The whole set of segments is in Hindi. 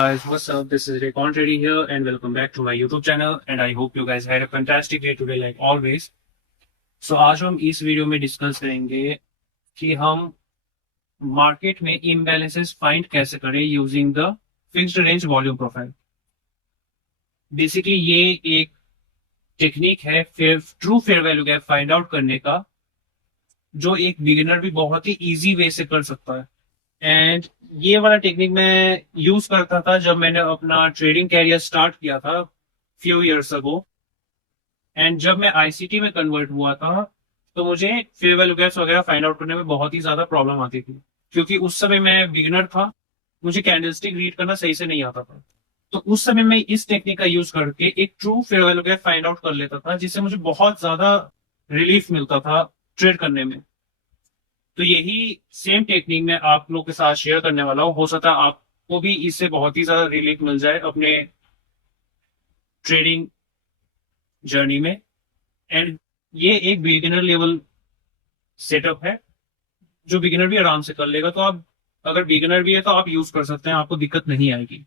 Guys, what's up? This is Recon Reddy here, and welcome back to my YouTube channel. And I hope you guys had a fantastic day today, like always. So आज हम इस वीडियो में डिस्कस करेंगे कि हम मार्केट में इम्बैलेंसेस फाइंड कैसे करें using the fixed range volume profile. Basically ये एक टेक्निक है true fair value gap find out करने का, जो एक बिगिनर भी बहुत ही इजी वे से कर सकता है। एंड ये वाला टेक्निक मैं यूज करता था जब मैंने अपना ट्रेडिंग कैरियर स्टार्ट किया था फ्यू इयर्स अगो। एंड जब मैं आईसीटी में कन्वर्ट हुआ था तो मुझे फेयर वैल्यू गैप्स वगैरह फाइंड आउट करने में बहुत ही ज्यादा प्रॉब्लम आती थी, क्योंकि उस समय मैं बिगिनर था, मुझे कैंडलस्टिक रीड करना सही से नहीं आता था। तो उस समय मैं इस टेक्निक का यूज करके एक true fair value gap find out कर लेता था, जिससे मुझे बहुत ज्यादा रिलीफ मिलता था ट्रेड करने में। तो यही सेम टेक्निक मैं आप लोग के साथ शेयर करने वाला हूँ। हो सकता है आपको भी इससे बहुत ही ज्यादा रिलीफ मिल जाए अपने ट्रेडिंग जर्नी में। एंड ये एक बिगिनर लेवल सेटअप है जो बिगिनर भी आराम से कर लेगा। तो आप अगर बिगिनर भी है तो आप यूज कर सकते हैं, आपको दिक्कत नहीं आएगी।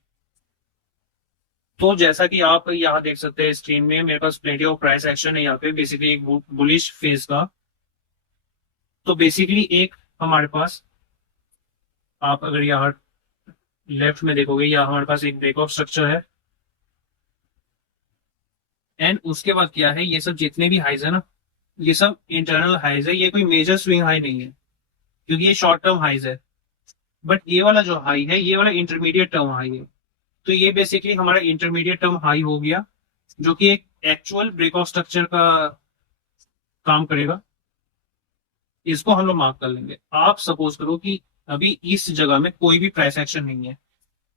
तो जैसा कि आप यहाँ देख सकते हैं स्क्रीन में, मेरे पास प्लेटी ऑफ प्राइस एक्शन है यहाँ पे, बेसिकली एक बुलिश फेज का। तो बेसिकली एक हमारे पास, आप अगर यहाँ लेफ्ट में देखोगे, यहाँ हमारे पास एक ब्रेकऑफ स्ट्रक्चर है। एंड उसके बाद क्या है, ये सब जितने भी हाइज है ना, ये सब इंटरनल हाइज है, ये कोई मेजर स्विंग हाई नहीं है, क्योंकि ये शॉर्ट टर्म हाइज है। बट ये वाला जो हाई है, ये वाला इंटरमीडिएट टर्म हाई है। तो ये बेसिकली हमारा इंटरमीडिएट टर्म हाई हो गया, जो कि एक एक्चुअल ब्रेकऑफ स्ट्रक्चर का काम करेगा। इसको हम लोग मार्क कर लेंगे। आप सपोज करो कि अभी इस जगह में कोई भी प्राइस एक्शन नहीं है,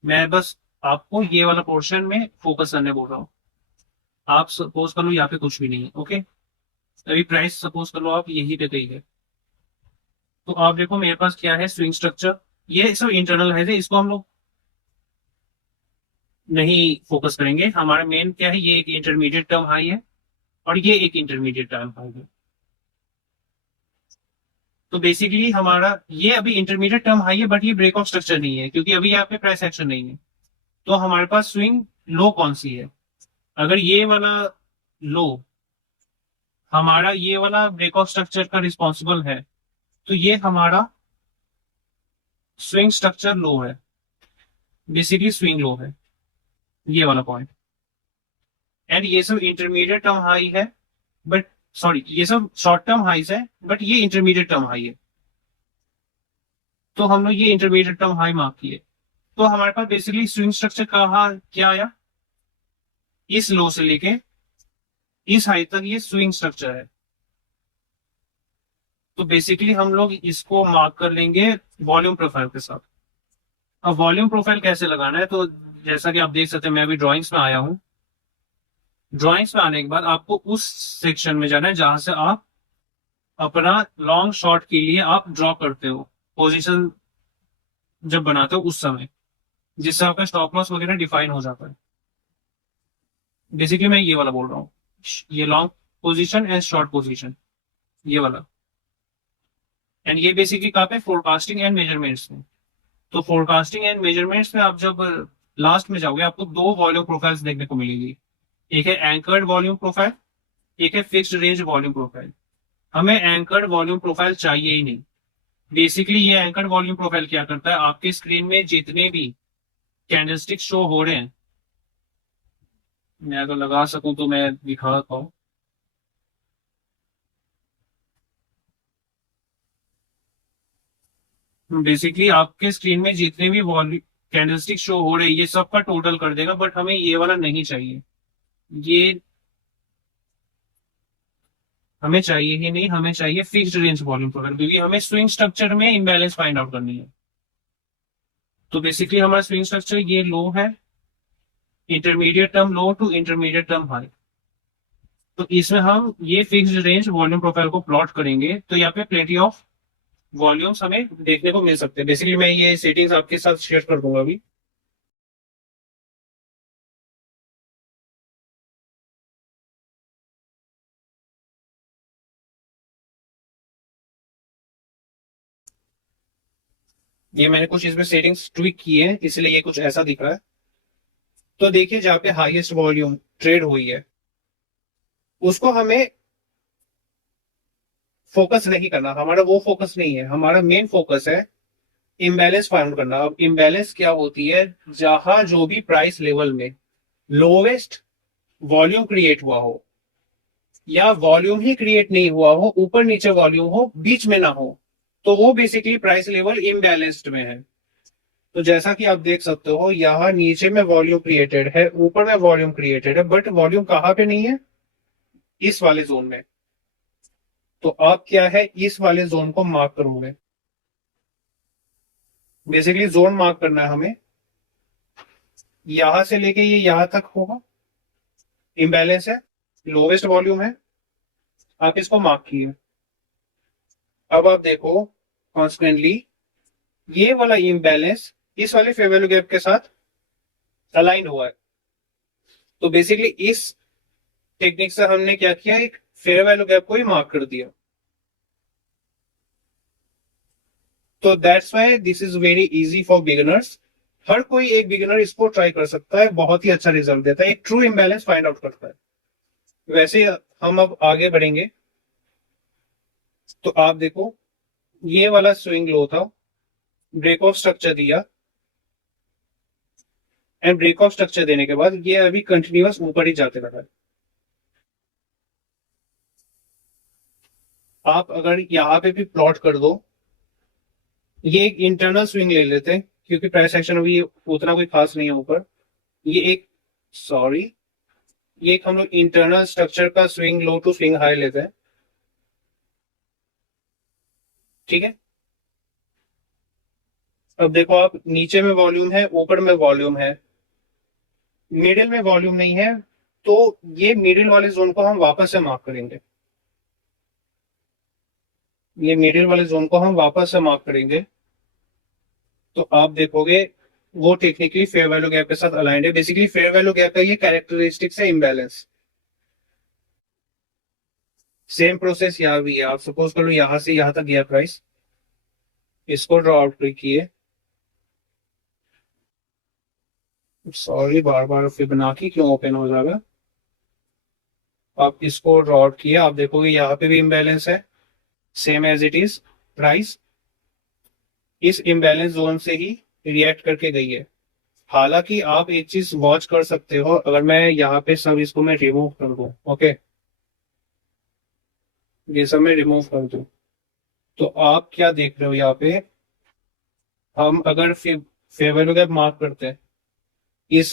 मैं बस आपको ये वाला पोर्शन में फोकस करने बोल रहा हूँ। आप सपोज कर लो यहाँ पे कुछ भी नहीं है, ओके। अभी प्राइस सपोज कर लो आप यही पे कहीं है। तो आप देखो मेरे पास क्या है, स्विंग स्ट्रक्चर। ये सब इंटरनल है, इसको हम लोग नहीं फोकस करेंगे। हमारा मेन क्या है, ये एक इंटरमीडिएट टर्म हाई है और ये एक इंटरमीडिएट टर्म हाई है। तो बेसिकली हमारा ये अभी इंटरमीडिएट टर्म हाई है, बट ये ब्रेक ऑफ स्ट्रक्चर नहीं है, क्योंकि अभी यहाँ पे प्राइस एक्शन नहीं है। तो हमारे पास स्विंग लो कौन सी है, अगर ये वाला लो हमारा ये वाला ब्रेक ऑफ स्ट्रक्चर का रिस्पॉन्सिबल है, तो ये हमारा स्विंग स्ट्रक्चर लो है, बेसिकली स्विंग लो है ये वाला पॉइंट। एंड ये सब इंटरमीडिएट टर्म हाई है, बट सॉरी, ये सब शॉर्ट टर्म हाईज है, बट ये इंटरमीडिएट टर्म हाई है। तो हम लोग ये इंटरमीडिएट टर्म हाई मार्क किए। तो हमारे पास बेसिकली स्विंग स्ट्रक्चर कहा क्या आया, इस लो से लेके इस हाई तक ये स्विंग स्ट्रक्चर है। तो बेसिकली हम लोग इसको मार्क कर लेंगे वॉल्यूम प्रोफाइल के साथ। अब वॉल्यूम प्रोफाइल कैसे लगाना है, तो जैसा कि आप देख सकते हैं, मैं अभी ड्राइंग्स में आया हूं। ड्राइंग्स में आने के बाद आपको उस सेक्शन में जाना है जहां से आप अपना लॉन्ग शॉर्ट के लिए आप ड्रॉ करते हो, पोजीशन जब बनाते हो उस समय, जिससे आपका स्टॉप लॉस वगैरह डिफाइन हो जाता है। बेसिकली मैं ये वाला बोल रहा हूँ, ये long position and short position, ये वाला। एंड ये बेसिकली कहाँ पे, फोरकास्टिंग एंड मेजरमेंट्स में। तो फोरकास्टिंग एंड मेजरमेंट्स में आप जब लास्ट में जाओगे, आपको दो वॉल्यूम प्रोफाइल्स देखने को मिलेगी। एक है एंकर्ड वॉल्यूम प्रोफाइल, एक है फिक्स्ड रेंज वॉल्यूम प्रोफाइल। हमें एंकर्ड वॉल्यूम प्रोफाइल चाहिए ही नहीं। बेसिकली ये एंकर्ड वॉल्यूम प्रोफाइल क्या करता है, आपके स्क्रीन में जितने भी कैंडलस्टिक शो हो रहे हैं, मैं अगर लगा सकूं तो मैं दिखाता हूं। बेसिकली आपके स्क्रीन में जितने भी कैंडलस्टिक शो हो रहे हैं, ये सब का टोटल कर देगा, बट हमें ये वाला नहीं चाहिए। ये हमें चाहिए ही नहीं, हमें चाहिए फिक्स्ड रेंज वॉल्यूम प्रोफाइल, क्योंकि हमें स्विंग स्ट्रक्चर में इम्बैलेंस फाइंड आउट करनी है। तो बेसिकली हमारा स्विंग स्ट्रक्चर ये लो है, intermediate term low to intermediate term high. तो इसमें हम ये फिक्स्ड रेंज वॉल्यूम प्रोफाइल को प्लॉट करेंगे, तो यहाँ पे प्लेटी ऑफ वॉल्यूम्स हमें देखने को मिल सकते हैं। बेसिकली मैं ये सेटिंग्स आपके साथ शेयर कर दूंगा अभी। ये मैंने कुछ इसमें सेटिंग्स ट्विक की है, इसलिए ये कुछ ऐसा दिख रहा है। तो देखिए जहां पे हाईएस्ट वॉल्यूम ट्रेड हुई है उसको हमें फोकस नहीं करना, हमारा वो फोकस नहीं है, हमारा मेन फोकस है इम्बैलेंस फाइंड करना। अब इम्बैलेंस क्या होती है, जहां जो भी प्राइस लेवल में लोवेस्ट वॉल्यूम क्रिएट हुआ हो या वॉल्यूम ही क्रिएट नहीं हुआ हो, ऊपर नीचे वॉल्यूम हो, बीच में ना हो, तो वो बेसिकली प्राइस लेवल इम्बैलेंस्ड में है। तो जैसा कि आप देख सकते हो यहाँ नीचे में वॉल्यूम क्रिएटेड है, ऊपर में वॉल्यूम क्रिएटेड है, बट वॉल्यूम कहाँ पे नहीं है, इस वाले जोन में। तो आप क्या है इस वाले जोन को मार्क करोगे, बेसिकली जोन मार्क करना है हमें, यहां से लेके ये यहां तक होगा, इम्बैलेंस है, लोवेस्ट वॉल्यूम है, आप इसको मार्क किए। अब आप देखो कॉन्स्टेंटली ये वाला इम्बैलेंस इस वाले फेयर वैल्यू गैप के साथ अलाइन हुआ है। तो बेसिकली इस टेक्निक से हमने क्या किया, एक फेयर वैल्यू गैप को ही मार्क कर दिया। तो that's why this is very easy for beginners. हर कोई एक बिगिनर इसको ट्राई कर सकता है, बहुत ही अच्छा रिजल्ट देता है, एक ट्रू इम्बैलेंस फाइंड आउट करता है। वैसे हम अब आगे बढ़ेंगे। तो आप देखो ये वाला स्विंग लो था, ब्रेक ऑफ स्ट्रक्चर दिया, एंड ब्रेक ऑफ स्ट्रक्चर देने के बाद ये अभी कंटिन्यूअस ऊपर ही जाते रहा है। आप अगर यहाँ पे भी प्लॉट कर दो, ये एक इंटरनल स्विंग ले लेते हैं क्योंकि प्राइस एक्शन अभी उतना कोई खास नहीं है ऊपर। ये एक सॉरी ये एक हम लोग इंटरनल स्ट्रक्चर का swing low to swing high लेते हैं, ठीक है। अब देखो आप नीचे में वॉल्यूम है, ऊपर में वॉल्यूम है, मिडिल में वॉल्यूम नहीं है, तो ये मिडिल वाले जोन को हम वापस से मार्क करेंगे, ये मिडिल वाले जोन को हम वापस से मार्क करेंगे। तो आप देखोगे वो टेक्निकली फेयर वैल्यू गैप के साथ अलाइंड है। बेसिकली फेयर वैल्यू गैप का ये कैरेक्टरिस्टिक्स है इम्बैलेंस। सेम प्रोसेस यहाँ भी है, आप सपोज करो यहां से यहां तक गया प्राइस, इसको ड्रॉ आउट किए, सॉरी बार बार फिबोनाची क्यों ओपन हो जाएगा, आप इसको ड्रॉ आउट किए, आप देखोगे यहाँ पे भी इम्बैलेंस है, same as it is price इस इम्बैलेंस जोन से ही रिएक्ट करके गई है। हालांकि आप एक चीज वॉच कर सकते हो, अगर मैं यहाँ पे सब इसको मैं रिमूव कर दूं, ओके, ये सब मैं रिमूव कर दूं, तो आप क्या देख रहे हो यहाँ पे, हम अगर फेयर वैल्यू गैप मार्क करते हैं इस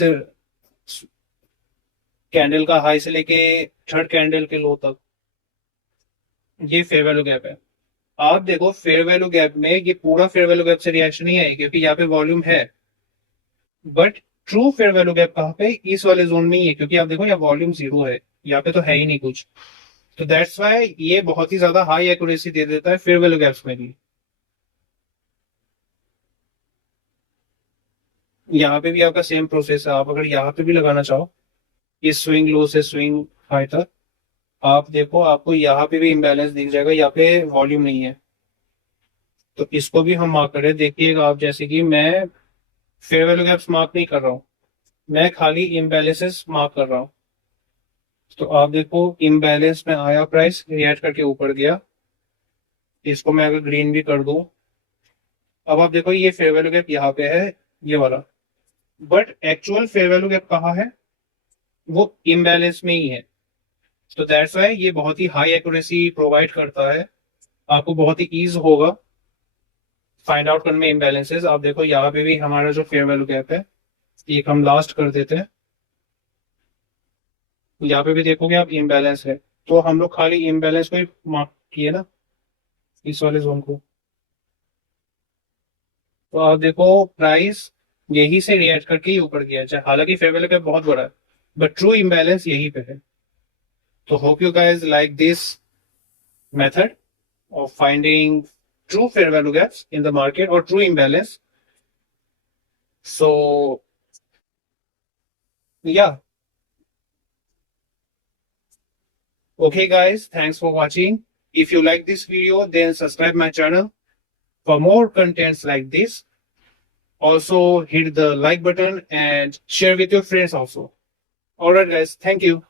कैंडल का हाई से लेके थर्ड कैंडल के लो तक, ये फेयर वैल्यू गैप है। आप देखो फेयर वैल्यू गैप में ये पूरा फेयर वैल्यू गैप से रिएक्शन नहीं है क्योंकि यहाँ पे वॉल्यूम है, but true fair value gap कहाँ पे, इस वाले जोन में ही है, क्योंकि आप देखो यहाँ वॉल्यूम जीरो है, यहाँ पे तो है ही नहीं कुछ। तो दैट्स वाई ये बहुत ही ज्यादा हाई एक्यूरेसी दे देता है फेयर वैल्यू गैप्स में भी। यहाँ पे भी आपका सेम प्रोसेस है, आप अगर यहाँ पे भी लगाना चाहो इस स्विंग लो से स्विंग हाई तक, आप देखो आपको यहाँ पे भी इम्बैलेंस दिख जाएगा, यहाँ पे वॉल्यूम नहीं है। तो इसको भी हम मार्क करें, देखिएगा आप, जैसे कि मैं फेयर वैल्यू गैप्स मार्क नहीं कर रहा हूँ, मैं खाली इम्बैलेंसेस मार्क कर रहा हूँ। तो आप देखो इम्बैलेंस में आया, प्राइस रिएक्ट करके ऊपर गया, इसको मैं अगर ग्रीन भी कर दूं, अब आप देखो ये फेयर वैल्यू गैप यहाँ पे है, ये वाला, but actual fair value gap कहाँ है, वो इम्बैलेंस में ही है। तो दैट्स वाई ये बहुत ही हाई एक्यूरेसी प्रोवाइड करता है, आपको बहुत ही ईज होगा फाइंड आउट करने में इम्बैलेंसेस। आप देखो यहाँ पे भी हमारा जो फेयर वैल्यू गैप है, एक हम लास्ट कर देते हैं, यहाँ पे भी देखोगे आप इम्बैलेंस है, तो हम लोग खाली इम्बैलेंस को ही मार्क किए ना, इस वाले जोन को। तो आप देखो प्राइस यही से रिएक्ट करके ही ऊपर गया, चाहे हालांकि फेयर वैल्यू गैप बहुत बड़ा है, बट ट्रू इम्बैलेंस यही पे है। तो hope you guys like this method of finding true fair value gaps in the market or true imbalance. So yeah, okay guys, thanks for watching. If you like this video, then subscribe my channel for more contents like this. Also hit the like button and share with your friends also. Alright guys, thank you.